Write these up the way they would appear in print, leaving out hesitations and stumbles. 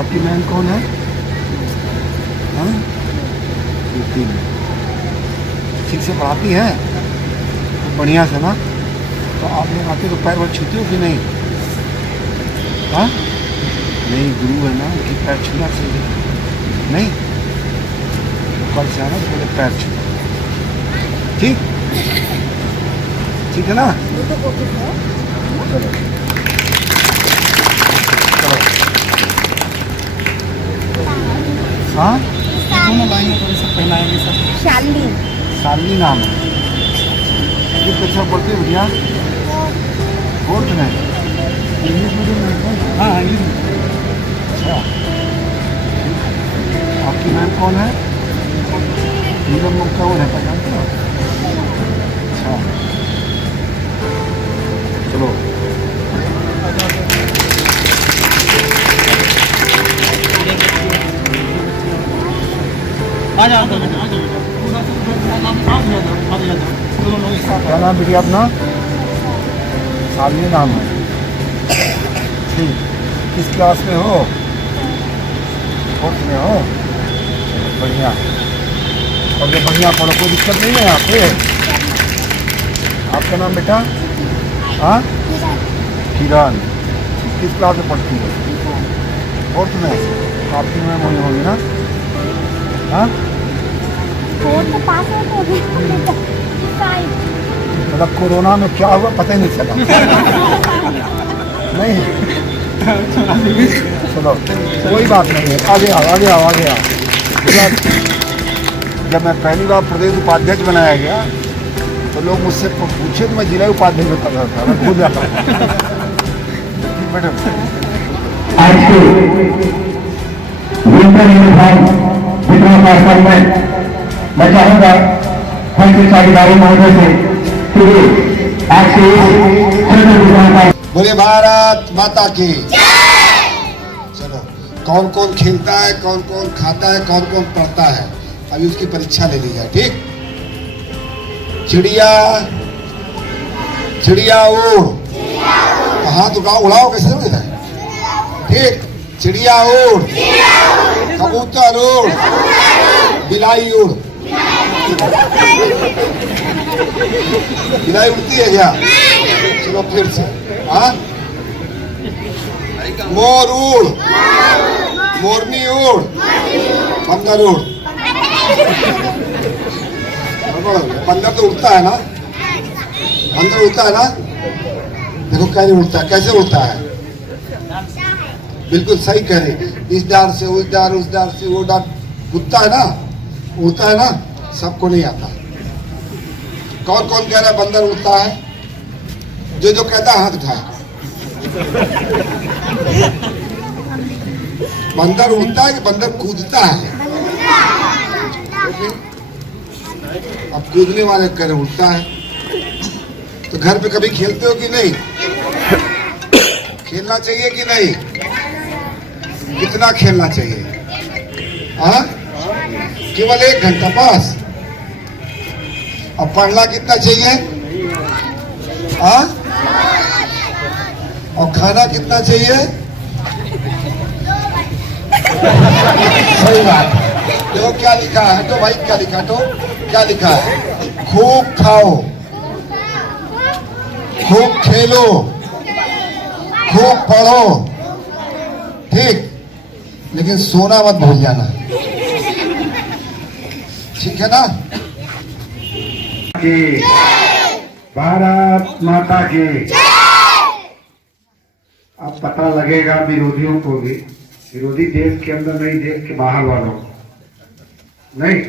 आपकी बहन कौन है? हाँ, यूपी में। ठीक से पढ़ाती है? बढ़िया से ना? तो आप लोग आते तो पैर वैर छूते हो कि नहीं? हाँ, नहीं, गुरु है ना, उनकी पैर छूना चाहिए। नहीं, कल से आना तो बोले पैर छू। ठीक, ठीक है ना? चलो चलो। हाँ, दोनों लाइन में थोड़ी सा पहनाएंगे सर। शालिनी। शालिनी नाम है। ये कैसा पढ़ती है भैया? फोर्थ में। इंग्लिश मीडियम में? हाँ, इंग्लिश में। अच्छा, आपकी मैम कौन है? नीलम मुक्तावर है, पहचानते हो? अच्छा, चलो। आ जाओ आ जाओ। क्या नाम बेटी अपना? शालिनी नाम है। ठीक, किस क्लास में हो? फोर्थ में हो? बढ़िया। और ये बढ़िया पढ़ो, कोई दिक्कत नहीं है यहाँ पे? आपका नाम बेटा? हाँ, किरण। किस क्लास में पढ़ती है? फोर्थ में। आपकी मैम वही होगी ना? हाँ, मतलब कोरोना में क्या हुआ पता ही नहीं चला। नहीं, चलो कोई बात नहीं है, आगे आओ आगे आओ आगे आओ। जब मैं पहली बार प्रदेश उपाध्यक्ष बनाया गया तो लोग मुझसे पूछे तो मैं जिला उपाध्यक्ष होता था, मैं भूल जाता था। मैडम, मैं चाहूँगा पंचायत अधिकारी महोदय से बोले भारत माता की। चलो, कौन कौन खेलता है, कौन कौन खाता है, कौन कौन पढ़ता है, अभी उसकी परीक्षा ले ली जाए। ठीक, चिड़िया चिड़िया उड़, हाथ उड़ाओ कैसे उड़ेगा? ठीक, चिड़िया उड़, कबूतर उड़, बिलाई उड़। बिलाई उड़ती है क्या? चलो फिर से। हाँ, मोर उड़, मोरनी उड़, बंदर उड़। बंदर तो उड़ता है ना? बंदर उड़ता है ना? देखो कैसे उड़ता है, कैसे उड़ता है? बिल्कुल सही कह रहे, इस डार से उस डार, उस डार से वो डार उड़ता है ना, उड़ता है ना। सबको नहीं आता। कौन कौन कह रहा है बंदर उड़ता है? जो जो कहता है हाथ उठाए। बंदर उड़ता है कि बंदर कूदता है? अब कूदने वाले कह रहे उड़ता है। तो घर पे कभी खेलते हो कि नहीं? खेलना चाहिए कि नहीं? कितना खेलना चाहिए? हाँ, केवल 1 घंटा पास। अब पढ़ना कितना चाहिए? हाँ, और खाना कितना चाहिए? सही बात। देखो क्या लिखा है तो भाई, क्या लिखा तो क्या लिखा है? खूब खाओ, खूब खेलो, खूब पढ़ो। ठीक, लेकिन सोना मत भूल जाना। ठीक है ना? भारत माता की। अब पता लगेगा विरोधियों को भी, विरोधी देश के अंदर नहीं, देश के बाहर वालों को नहीं।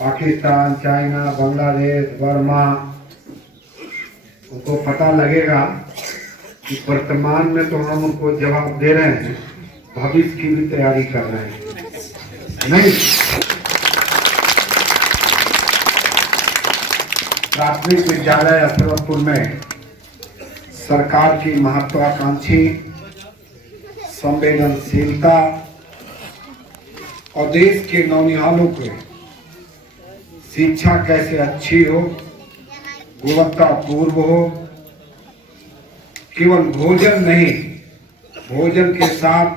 पाकिस्तान, चाइना, बांग्लादेश, बर्मा, उनको पता लगेगा कि वर्तमान में तो हम उनको जवाब दे रहे हैं, भविष्य की भी तैयारी कर रहे हैं। नहीं, प्राथमिक विद्यालय अथर्वपुर में सरकार की महत्वाकांक्षी संवेदनशीलता और देश के नौनिहालों को शिक्षा कैसे अच्छी हो, गुणवत्तापूर्ण हो, केवल भोजन नहीं भोजन के साथ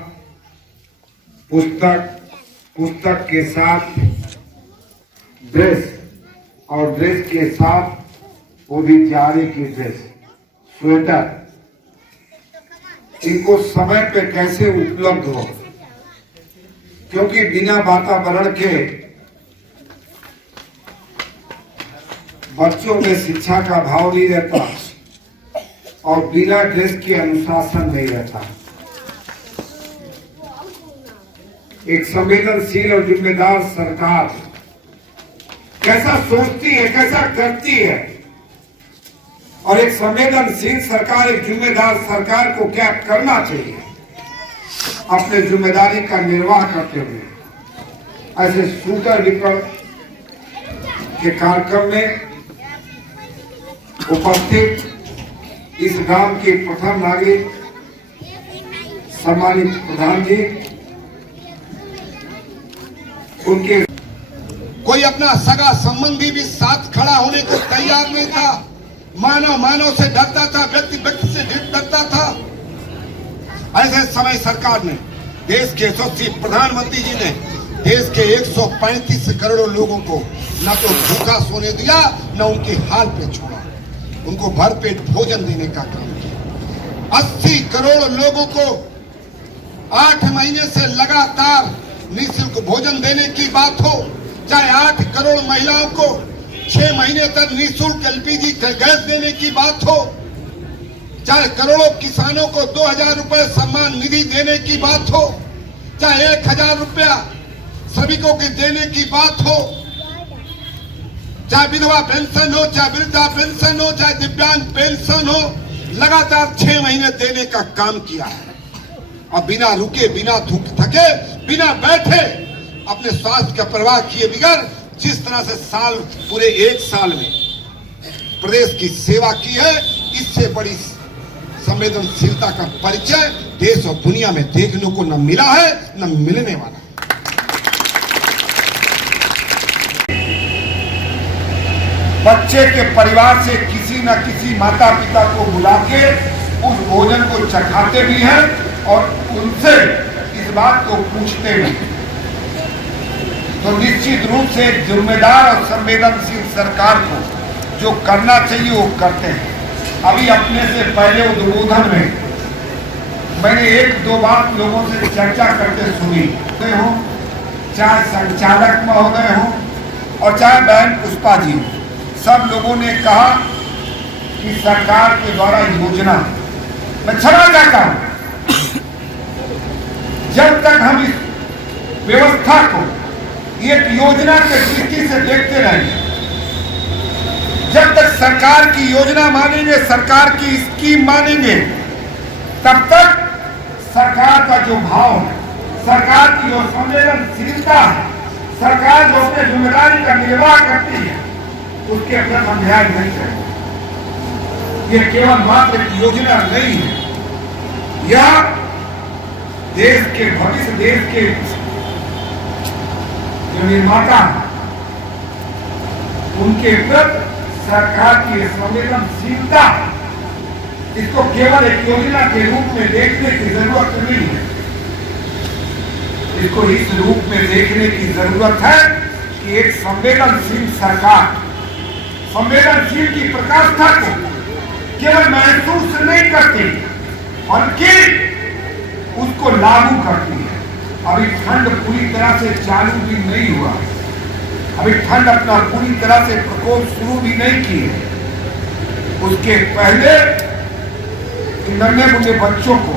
पुस्तक, पुस्तक के साथ ड्रेस और ड्रेस के साथ वो भी जाड़े की ड्रेस, स्वेटर, इनको समय पे कैसे उपलब्ध हो, क्योंकि बिना वातावरण के बच्चों में शिक्षा का भाव नहीं रहता और बिना ड्रेस के अनुशासन नहीं रहता। एक संवेदनशील और जिम्मेदार सरकार कैसा सोचती है, कैसा करती है, और एक संवेदनशील सरकार, एक जिम्मेदार सरकार को क्या करना चाहिए अपने जिम्मेदारी का निर्वाह करते हुए। ऐसे सूटर वितरण के कार्यक्रम में उपस्थित इस गांव के प्रथम नागरिक सम्मानित प्रधान जी, उनके कोई अपना सगा संबंधी भी साथ खड़ा होने को तैयार नहीं था। मानव मानव से डरता था, व्यक्ति व्यक्ति से डरता था। ऐसे समय सरकार ने, देश के यशस्वी प्रधानमंत्री जी ने देश के 135 करोड़ लोगों को न तो भूखा सोने दिया, न उनके हाल पे छोड़ा, उनको भरपेट भोजन देने का काम किया। 80 करोड़ लोगों को 8 महीने से लगातार निःशुल्क भोजन देने की बात हो, चाहे 8 करोड़ महिलाओं को 6 महीने तक निःशुल्क एलपीजी गैस देने की बात हो, चाहे करोड़ों किसानों को 2000 रुपए सम्मान निधि देने की बात हो, चाहे 1000 रुपया श्रमिकों के देने की बात हो, चाहे विधवा पेंशन हो, चाहे वृद्धा पेंशन हो, चाहे दिव्यांग पेंशन हो, लगातार 6 महीने देने का काम किया है। और बिना रुके, बिना थके, बिना बैठे, अपने स्वास्थ्य का परवाह किए बगैर जिस तरह से साल, पूरे 1 साल में प्रदेश की सेवा की है, इससे बड़ी संवेदनशीलता का परिचय देश और दुनिया में देखने को न मिला है, न मिलने वाला। बच्चे के परिवार से किसी न किसी माता पिता को बुला के उस भोजन को चखाते भी हैं और उनसे इस बात को पूछते भी। तो निश्चित रूप से जिम्मेदार और संवेदनशील सरकार को जो करना चाहिए वो करते हैं। अभी अपने से पहले उद्बोधन में मैंने 1-2 बात लोगों से चर्चा करते सुनी हो, चाहे संचालक महोदय हो और चाहे बहन पुष्पा जी हो, सब लोगों ने कहा कि सरकार के द्वारा योजना, मैं क्षमा चाहता हूं, जब तक हम इस व्यवस्था को एक योजना के दृष्टि से देखते रहेंगे, जब तक सरकार की योजना मानेंगे, सरकार की स्कीम मानेंगे, तब तक सरकार का जो भाव है, सरकार की जो संवेदनशीलता है, सरकार जो अपने जिम्मेदारी का निर्वाह करती है, उसके प्रति हम ध्यान नहीं करेंगे। यह केवल मात्र एक योजना नहीं है, यह देश के भविष्य, देश के जो निर्माता हैं, उनके प्रति सरकार की संवेदनशीलता, इसको केवल एक योजना के रूप में देखने की जरूरत नहीं है। इसको इस रूप में देखने की जरूरत है कि एक संवेदनशील सरकार संवेदनशील की प्रकाष्ठा को केवल महसूस नहीं करती बल्कि उसको लागू करती है। अभी ठंड पूरी तरह से चालू भी नहीं हुआ, अभी ठंड अपना पूरी तरह से प्रकोप शुरू भी नहीं किए। उसके पहले नन्हे मुन्ने बच्चों को,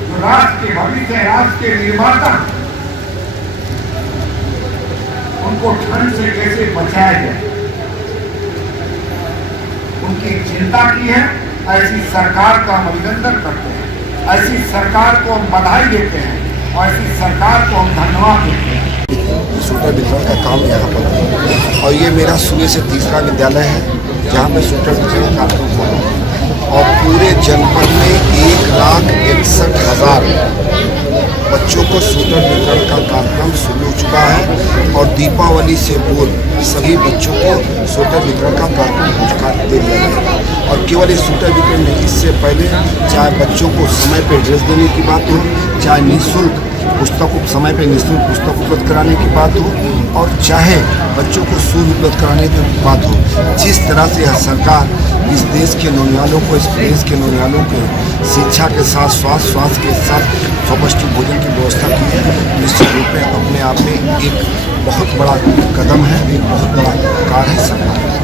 जो राष्ट्र के भविष्य है, राष्ट्र के निर्माता, उनको ठंड से कैसे बचाया जाए, उनकी चिंता की है। ऐसी सरकार का हम अभिनंदन करते हैं, ऐसी सरकार को हम बधाई देते हैं और ऐसी सरकार को हम धन्यवाद देते हैं। सूटर वितरण का काम यहाँ पर है और ये मेरा सुबह से तीसरा विद्यालय है जहाँ पे सूटर वितरण कार्यक्रम हो रहा है और पूरे जनपद में 1,61,000 बच्चों को सूटर वितरण का कार्यक्रम शुरू हो चुका है और दीपावली से पूर्व सभी बच्चों को स्वेटर वितरण का कार्य दे दिया गया। और केवल इस स्वेटर वितरण नहीं, इससे पहले चाहे बच्चों को समय पर ड्रेस देने की बात हो, चाहे निःशुल्क पुस्तक समय पर निःशुल्क पुस्तक उपलब्ध कराने की बात हो, और चाहे बच्चों को शूज उपलब्ध कराने की बात हो। जिस तरह से यह सरकार इस देश के नौनियालों को, इस प्रदेश के नौनियालों को शिक्षा के साथ स्वास्थ्य के साथ स्वपष्टिक भोजन की व्यवस्था की है, निश्चित रूप में अपने आप में एक बहुत बड़ा कदम है, एक बहुत बड़ा कार्य है सरकार।